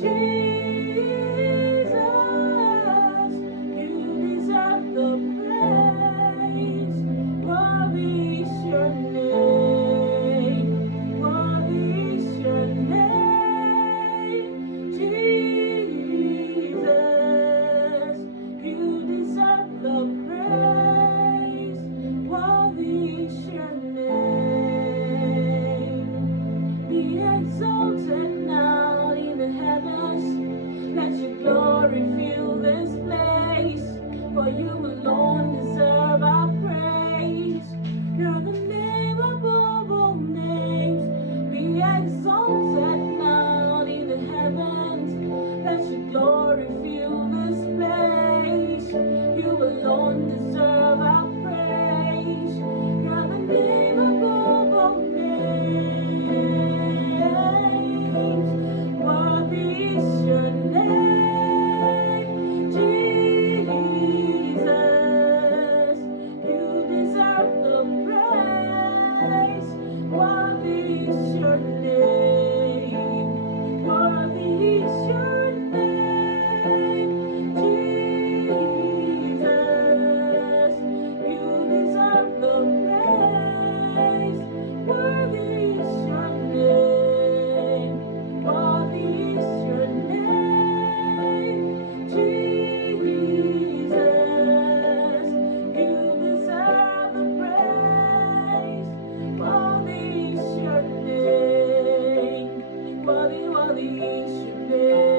Jesus, you deserve the praise. Worthy is your name. Worthy is your name. Jesus, you deserve the praise. Worthy is your name. Be exalted now in the heavens. Let your glory fill this place. For you alone deserve our praise. You're the name above all names. Be exalted now in the heavens. Let your glory fill this place. You alone deserve our praise. You're the name above all names. Worthy is your name, Jesus. You deserve the praise. Worthy is your name. Worthy is your name, Jesus. You deserve the praise. Worthy is your name. Worthy is your name, Jesus. You deserve the praise. Worthy is your name. Worthy is your name.